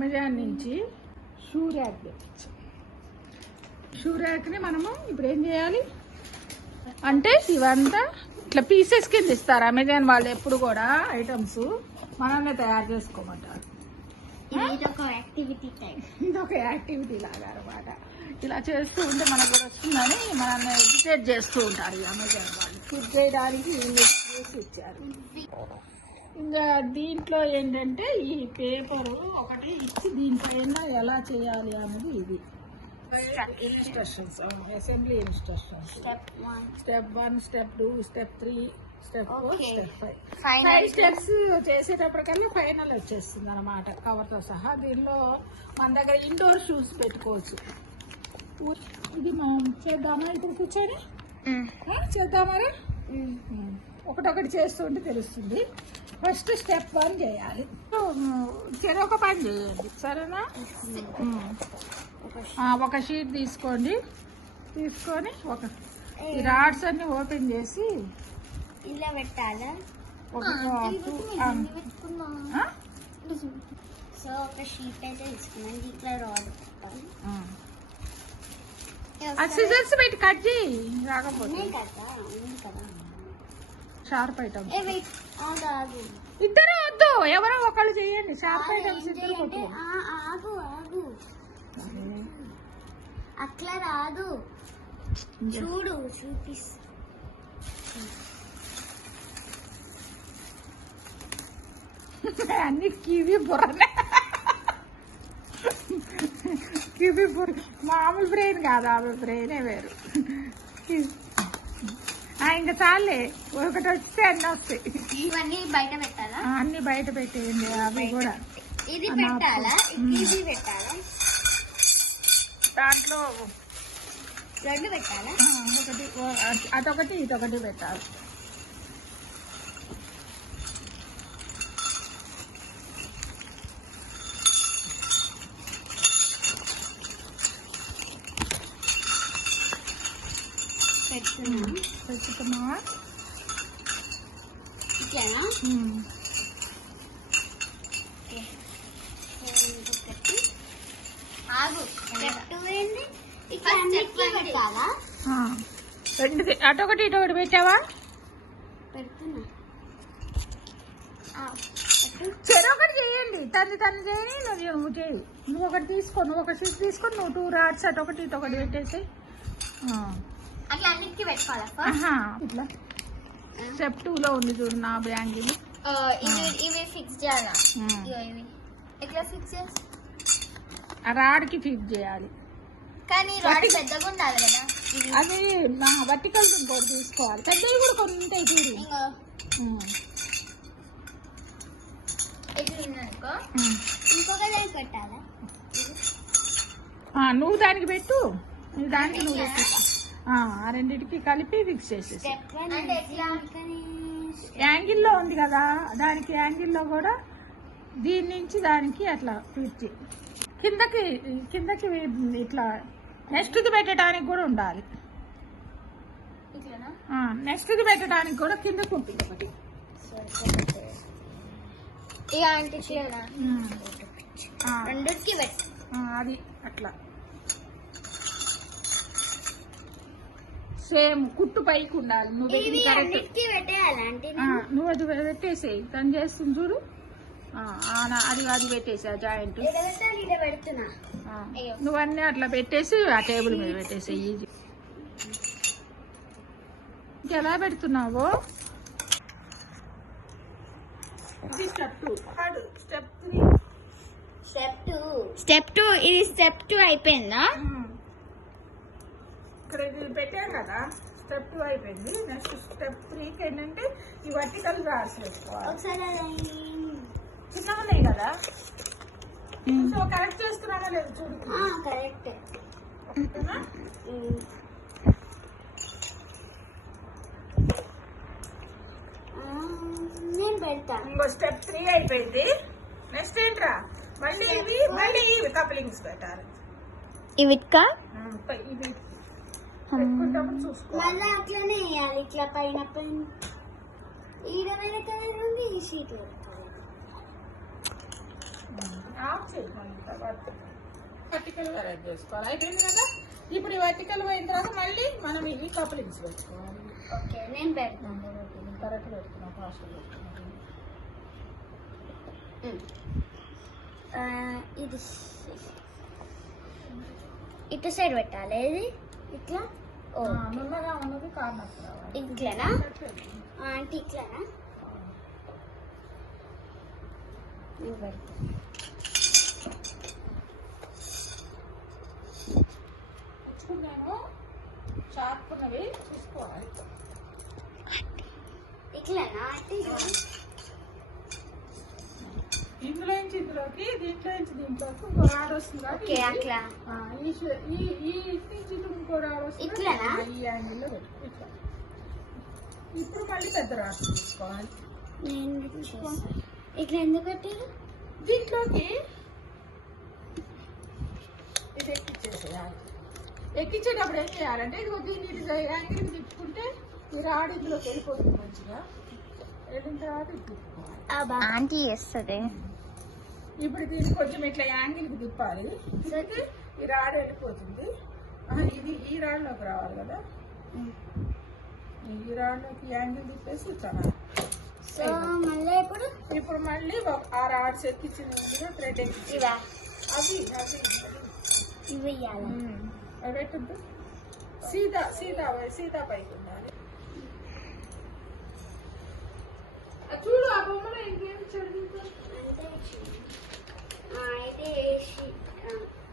Amazon నుంచి shoe rack తెప్పించాం. Shoe ర్యాక్ని మనము ఇప్పుడు ఏం చేయాలి అంటే ఇవంతా ఇట్లా పీసెస్ కింద ఇస్తారు అమెజాన్ వాళ్ళు ఎప్పుడు కూడా ఐటమ్స్ మనల్ని తయారు చేసుకోమంటారు. ఇదొక యాక్టివిటీ లాగా అనమాట. ఇలా చేస్తూ ఉంటే మనకు కూడా వస్తుందని మనల్ని ఎడ్యుకేట్ చేస్తూ ఉంటారు ఈ అమెజాన్ వాళ్ళు. ఫిట్ చేయడానికి చేసి ఇచ్చారు. ఇంకా దీంట్లో ఏంటంటే ఈ పేపరు ఒకటి ఇచ్చి దీనిపైన ఎలా చేయాలి అనేది ఇది instructions, assembly instructions. Step 1, step 2, step 3, step 4, step 5. 5 steps చేసేటప్పటికల్లా ఫైనల్ వచ్చేస్తుంది అనమాట కవర్తో సహా. దీనిలో మన దగ్గర ఇండోర్ షూస్ పెట్టుకోవచ్చు. ఇది మనం చేద్దామా ఇప్పుడు కూర్చొని చేద్దామా? ఒకటొకటి చేస్తుంటే తెలుస్తుంది. ఫస్ట్ స్టెప్ 1 చేయాలి. చెరొక పని చేయండి సరేనా? ఒక షీట్ తీసుకొని ఈ రాడ్స్ అన్ని ఓపెన్ చేసి ఇలా పెట్టాలా? సో ఒక షీట్ అయితే తీసుకున్నాను. ఇట్లా రాడ్ పెట్టాలి. సిజర్స్ పెట్టి కట్ చేయి రాకపోతే షార్ప్ ఐటమ్స్. ఇద్దరు వద్దు, ఎవరో ఒకళ్ళు చేయండి. షార్ప్ ఐటమ్స్ ఇద్దరు కొట్టు. అట్లా రాదు, చూడు చూపిస్తా. అన్ని కివి బుర్రనే, కివి బుర్ర. మామూలు బ్రెయిన్ కాదు, ఆమె బ్రెయినే వేరు. ఇంకా చాలే, ఒకటి వస్తే అన్ని వస్తాయి. ఇవన్నీ బయట పెట్టాలా? అన్ని బయట పెట్టేయండి. అవి కూడా ఇది పెట్టాలా? ఇది పెట్టాలా? దాంట్లో 2 పెట్టాలా? ఒకటి అదొకటి ఇదొకటి పెట్టాలి. పెట్టుకున్నావా? ఇట్లా అటొకటి ఇటొకటి పెట్టావా? చెరొకటి చేయండి. తను చేయని నువ్వు చేయి. నువ్వు ఒకటి తీసుకో, నువ్వు ఒక షీట్ తీసుకొని నువ్వు 2 రాడ్స్ అటొకటి ఇటొకటి పెట్టేసి ఇట్లా. స్టెప్ 2లో ఉంది చూడు నా బ్యాంగిల్. ఇవి ఫిక్స్ చేయాలా? ఎట్లా ఫిక్స్ చేస్తా? రాడ్కి ఫిక్స్ చేయాలి. కానీ రాడ్ పెద్దగా ఉండాలి కదా. అది వర్టికల్స్ ఇంకోటి తీసుకోవాలి. పెద్దవి కూడా కొన్ని ఉంటాయి చూడు. ఇంకొక దానికి పెట్టాలా? నువ్వు దానికి పెట్టు, దానికి నువ్వు పెట్టు. ఆ రెండింటికి కలిపి ఫిక్స్ చేసేసి. యాంగిల్లో ఉంది కదా, దానికి యాంగిల్లో కూడా దీని నుంచి దానికి అట్లా ఫిట్ కిందకి ఇట్లా నెక్స్ట్ది పెట్టడానికి కూడా ఉండాలి. నెక్స్ట్ది పెట్టడానికి కూడా కిందకి ఉంటుంది ఒకటి. అది అట్లా సేమ్ కుట్టు పైకి ఉండాలి. నువ్వు నువ్వు అది పెట్టేసేయి. తను చేస్తుంది చూడు, అది పెట్టేసా జాయింట్. నువ్వన్నీ అట్లా పెట్టేసి ఆ టేబుల్ మీద పెట్టేసేయి. ఈజీ. ఇంకెలా పెడుతున్నావో స్టెప్ 2 ఇది స్టెప్ 2 అయిపోయిందా? ఇక్కడ ఇది పెట్టాం కదా, స్టెప్ 2 అయిపోయింది. నెక్స్ట్ స్టెప్ 3కి ఏంటంటే ఈ వర్టికల్ రాడ్స్ వేసుకోవాలి. చిన్నగా ఉన్నాయి కదా, సో కరెక్ట్ చేస్తున్నామా లేదు చూడు. కరెక్ట్. నేను పెడతా. ఇంకో స్టెప్ 3 అయిపోయింది. నెక్స్ట్ ఏంట్రా, మళ్ళీ ఇవి కప్లింగ్స్ పెట్టాలి. ఇవి పెట్టుకుంటాము చూసుకో. మళ్ళీ అట్లనే వేయాలి. ఇట్లా పైన ఈడ వేరే కలర్ ఉంది, ఈ షీట్ ఆఫ్ చేయాలి తర్వాత వర్టికల్ వెరైటీ చేసుకోవాలి. అయిపోయింది కదా. ఇప్పుడు ఈ వర్టికల్ పోయిన తర్వాత మళ్ళీ మనం ఇవి కప్లింగ్స్ పెట్టుకోవాలి. ఓకే నేను పెడతాను. కరెక్ట్ పెట్టుకున్నాం, ఫాస్ట్ పెట్టుకున్నాం. ఇది ఇటు సైడ్ పెట్టాలి. ఇది ఇట్లా నున్నగా ఉన్నది కార్నర్స్ రావాలి. ఇట్లానా అంటే ఇట్లానా? నేను పెడతాను. నేను షార్ప్నవి చూసుకోవాలి. ఇట్లానా అంటే ఇందులో నుంచి ఇందులోకి, దీంట్లో నుంచి దీంట్లోకి ఇంకో రాడ్ వస్తుంది. ఓకే అట్లా ఈ నుంచి ఇంకో రాడ్ వస్తుంది. ఇట్లానా? ఈ యాంగిల్లో పెట్టుకో. ఇట్లా ఇప్పుడు మళ్ళీ పెద్ద రాడ్ తీసుకోవాలి. నేను ఇట్లా ఎందుకు పెట్టారు? దీంట్లోకి ఇది ఎక్కిచ్చేసేయాలి. ఎక్కించేటప్పుడు ఏం చేయాలంటే ఇది దీన్ని యాంగిల్ తిప్పుకుంటే ఈ రాడ్ ఇందులోకి వెళ్ళిపోతుంది. మంచిగా వెళ్ళిన తర్వాత ఇది తిప్పుకోవాలి. ఆంటీ చేస్తుంది. ఇప్పుడు దీన్ని కొంచెం ఇట్లా యాంగిల్కి తిప్పాలి. తిప్పితే ఈ రాడ్ వెళ్ళిపోతుంది. ఇది ఈ రాడ్లోకి రావాలి కదా. ఈ రాడ్లోకి యాంగిల్ తిప్పేసి ఇట్లా సో మళ్ళీ ఇప్పుడు మళ్ళీ ఆ రాడ్స్ ఎక్కించిన థ్రెడ్ ఎక్కించి అవి అవి ఇవి అవి పెట్టద్దు. సీదా సీదా సీదా పైకి ఉండాలి. చూడు ఆ బొమ్మలో ఇంకేం చదివిందో. అయితే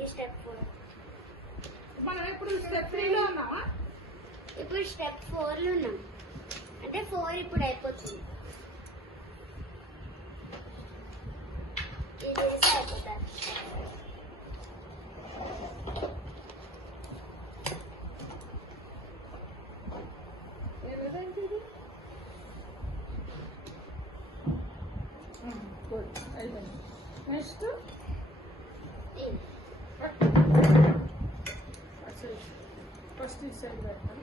ఈ స్టెప్ 4 మనం ఇప్పుడు స్టెప్ 3లో ఉన్నామా? ఇప్పుడు స్టెప్ 4లో ఉన్నాం. అంటే 4 ఇప్పుడు అయిపోతుంది. ఇది చేసి అయిపోతుంది. నెక్స్ట్ ఫస్ట్ ఈ సైడ్ పెడతాం.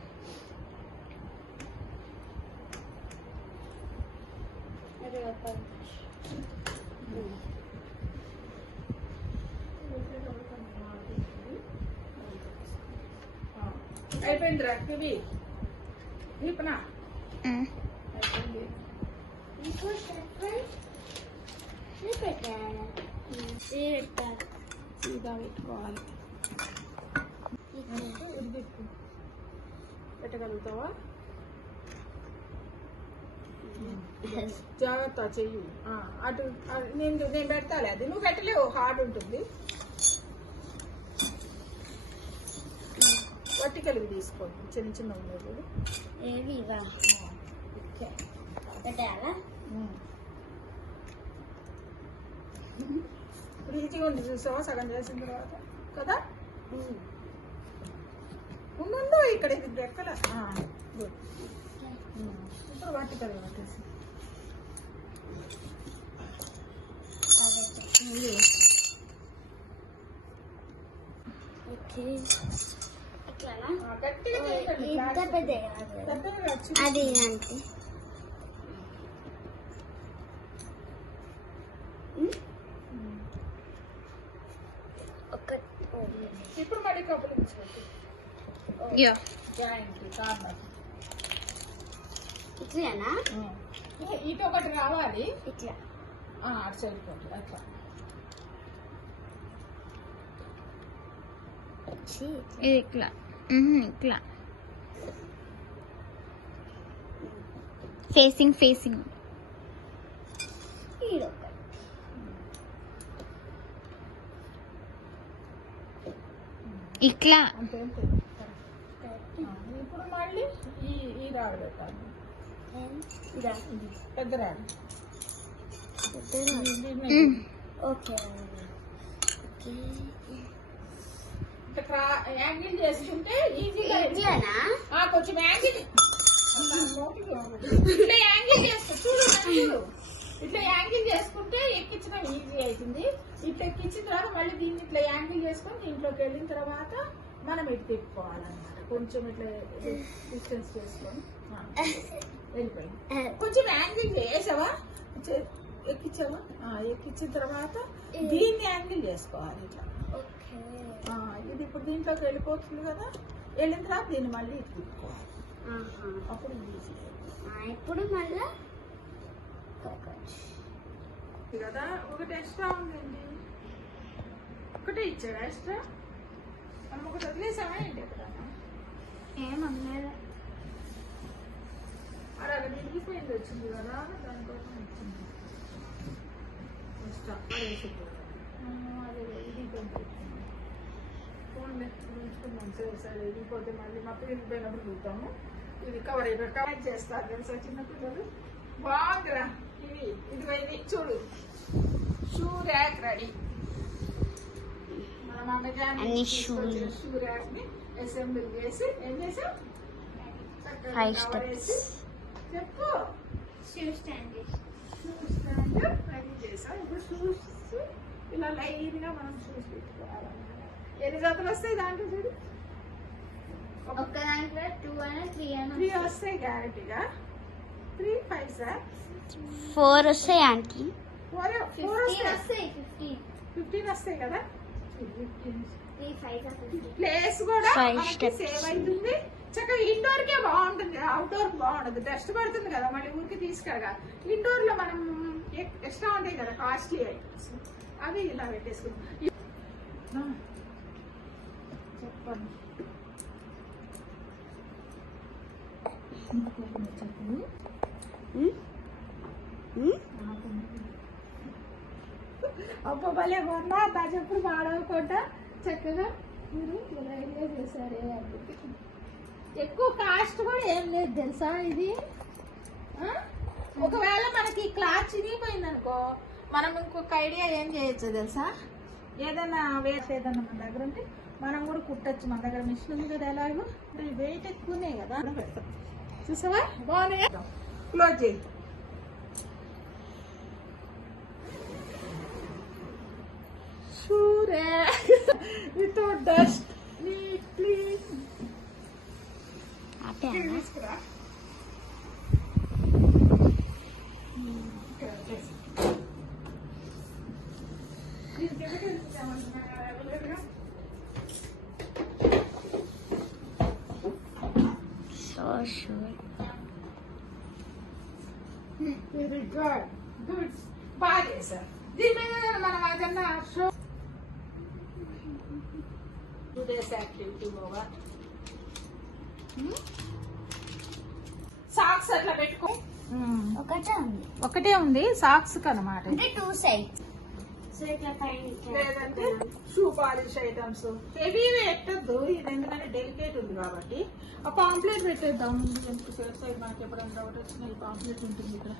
అయిపోయింది రా ఇవి దీపనా అయిపోయింది. ఇంకో స్టెప్ పెట్టాలి. సీదా పెట్టుకోవాలి. ఇది పెట్టు. పెట్టగలుగుతావా? జాగ్రత్త చెయ్యి. అటు నేను పెడతాలే. అది నువ్వు పెట్టలేవు, హార్డ్ ఉంటుంది. వర్టికల్వి తీసుకోండి, చిన్న చిన్న ఉండేది. ఏవి పెట్టాలా? ఇప్పుడు ఈజీగా ఉంది చూసావా సగం చేసిన తర్వాత కదా. ఉండు ఇక్కడ ఇది ఎక్కల. గుడ్. ఇప్పుడు వర్టికల్ పెట్టేసి గట్టిగా అది అంటే ఇప్పుడు మళ్ళీ కప్పులు ఇట్లానా? ఇటు ఒకటి రావాలి. ఇట్లా అటు సైడ్ పోతుంది. అట్లా ఇది ఇట్లా ఇట్లా ఫేసింగ్ ఇట్లా. ఇప్పుడు మళ్ళీ ఈ రాడు పెట్టాలి. పెద్ద రాడు. ఓకే యాంగిల్ చేసుకుంటే ఈజీగా కొంచెం యాంగిల్ ఇట్లా యాంగిల్ చేసుకో. చూడు ఇట్లా యాంగిల్ చేసుకుంటే ఎక్కించడం ఈజీ అవుతుంది. ఇట్లా ఎక్కించిన తర్వాత మళ్ళీ దీన్ని ఇట్లా యాంగిల్ చేసుకొని దీంట్లోకి వెళ్ళిన తర్వాత మనం ఇటు తిప్పుకోవాలన్నమాట. కొంచెం ఇట్లా డిస్టెన్స్ చేసుకొని వెళ్ళిపోయింది. కొంచెం యాంగిల్ చేసావా, ఎక్కించావా, ఎక్కించిన తర్వాత దీన్ని యాంగిల్ చేసుకోవాలి ఇట్లా. ఓకే. ఇది ఇప్పుడు దీంట్లోకి వెళ్ళిపోతుంది కదా, వెళ్ళిన తర్వాత దీన్ని మళ్ళీ ఇటు తిప్పుకోవాలి. అప్పుడు ఈజీ ఇప్పుడు మళ్ళా కదా. ఒకటి ఎక్స్ట్రా ఉందండి, ఒకటే ఇచ్చాడు ఎక్స్ట్రా. మనం ఒకటి వదిలేసామా ఏంటి ఎక్కడన్నా? ఏమన్నా మరి అక్కడ నిలిగిపోయింది వచ్చింది కదా, దానికోసం ఇచ్చింది ఎక్స్ట్రా. అదే ఇది కొంచెం ఫోన్లే ఉంచుకుందాం. సరే వెళ్ళిపోతే మళ్ళీ మా పిల్లలు పోయినప్పుడు చూద్దాము. ఇది కవర్ కవర్ చేస్తారు తెలుసా చిన్నపిల్లలు. బాగుందిరా ఇది. ఇది చూడు, షూ ర్యాక్ రెడీ. మనం అమెజాన్ షూ ర్యాక్ ని అసెంబ్లీ చేసి ఏం చేసాం, 5 steps. చెప్పు. షూ స్టాండ్ రెడీ చేసాం. ఇప్పుడు షూస్ ఇలా లైన్ గా మనం షూస్ పెట్టుకోవాలన్నమాట. ఎన్ని జతలు వస్తాయి దాంట్లో చూడు. ఒక దాంట్లో 2 అయినా 3 అయినా 3 వస్తాయి గ్యారెంటీగా. 3 5 సార్ 4 వస్తాయి ఆంటీ. 4 వస్తాయి. 15 వస్తాయి కదా. 3 5 ప్లేస్ కూడా 5 steps. సేవ్ అవుతుంది. చక్కగా ఇండోర్ కే బాగుంటుంది, అవుట్డోర్ బాగుంటుంది. డస్ట్ పడుతుంది కదా, మళ్ళీ ఊరికి తీసుకెళ్ళగా. ఇండోర్ లో మనం ఎక్స్ట్రా ఉంటాయి కదా కాస్ట్లీ ఐటమ్స్, అవి ఇలా పెట్టేసుకుంటాం. చెప్పండి. అబ్బా భలే కొన్నా నా చెప్పుడు పాడవకుండా చక్కగా మీరు ఇలా ఐడియా చేశారే. ఎక్కువ కాస్ట్ కూడా ఏం లేదు తెలుసా ఇది. ఒకవేళ మనకి క్లాత్ చినిగిపోయింది అనుకో, మనం ఇంకొక ఐడియా ఏం చేయొచ్చు తెలుసా, ఏదైనా వేస్ట్ ఏదన్నా మన దగ్గర ఉంటే మనం కూడా కుట్టచ్చు. మన దగ్గర మిషన్ ఉంది కదా. ఎలాగో వెయిట్ ఎక్కువనే కదా పెడతాం. చూసావా బాగున్నాయి. క్లోజ్ చేయి. వితౌట్ డస్ట్ నీట్లీ తీసుకురా. Very good good. బాగా చేశారు. దీని మీద మనం ఏదన్నా show 2 days activity over. Socks అట్లా పెట్టుకో. ఒకటే ఉంది సాక్స్ కనమాట. అంటే 2 సైడ్స్. సో ఇట్లా లేదంటే షూ పాలిష్ ఐటమ్స్ హెవీ పెట్టద్దు. ఇది ఎందుకంటే డెలికేట్ ఉంది కాబట్టి ఆ పాంప్లెట్ పెట్టేద్దాం. సైడ్ మనకి ఎప్పుడైనా డౌట్ వచ్చినా ఈ పాంప్లెట్ ఉంటుంది ఇక్కడ.